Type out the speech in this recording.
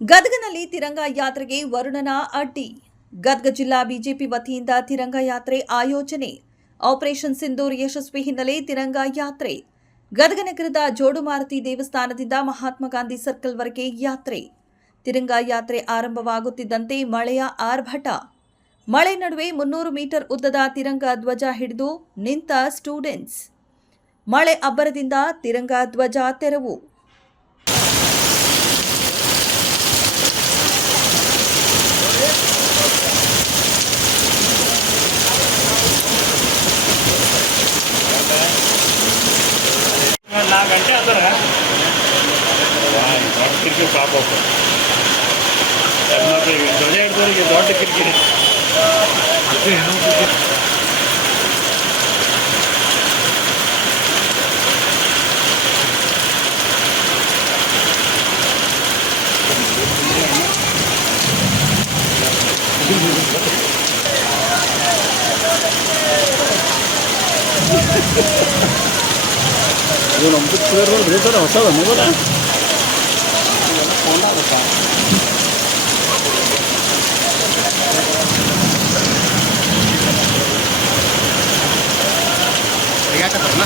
ಗದಗನಲ್ಲಿ ತಿರಂಗ ಯಾತ್ರೆಗೆ ವರುಣನ ಅಡ್ಡಿ. ಗದಗ ಜಿಲ್ಲಾ ಬಿಜೆಪಿ ವತಿಯಿಂದ ತಿರಂಗ ಯಾತ್ರೆ ಆಯೋಜನೆ. ಆಪರೇಷನ್ ಸಿಂಧೂರ್ ಯಶಸ್ವಿ ಹಿನ್ನೆಲೆ ತಿರಂಗ ಯಾತ್ರೆ. ಗದಗ ನಗರದ ಜೋಡುಮಾರುತಿ ದೇವಸ್ಥಾನದಿಂದ ಮಹಾತ್ಮ ಗಾಂಧಿ ಸರ್ಕಲ್ವರೆಗೆ ಯಾತ್ರೆ. ತಿರಂಗ ಯಾತ್ರೆ ಆರಂಭವಾಗುತ್ತಿದ್ದಂತೆ ಮಳೆಯ ಆರ್ಭಟ. ಮಳೆ ನಡುವೆ 300 ಮೀಟರ್ ಉದ್ದದ ತಿರಂಗ ಧ್ವಜ ಹಿಡಿದು ನಿಂತ ಸ್ಟೂಡೆಂಟ್ಸ್. ಮಳೆ ಅಬ್ಬರದಿಂದ ತಿರಂಗ ಧ್ವಜ ತೆರವು. ಗಂಟೆ ಆದ್ರೆ ದೊಡ್ಡ ಕಿರಿಕಿರಿ ಪಾಪು ಧ್ವಜ ಹಿಡಿದವರಿಗೆ ದೊಡ್ಡ ಕಿರಿಕಿರಿ. ಇದು ನಮ್ಮ ಕ್ಲಿಯರ್ ನೋಡ್ರಿ ಸರ್ ಹೊಸದ ಮೊಬೈಲ ಫೋನ್ ಆಗುತ್ತಾ ಯಾಕಂತಾರಲ್ಲ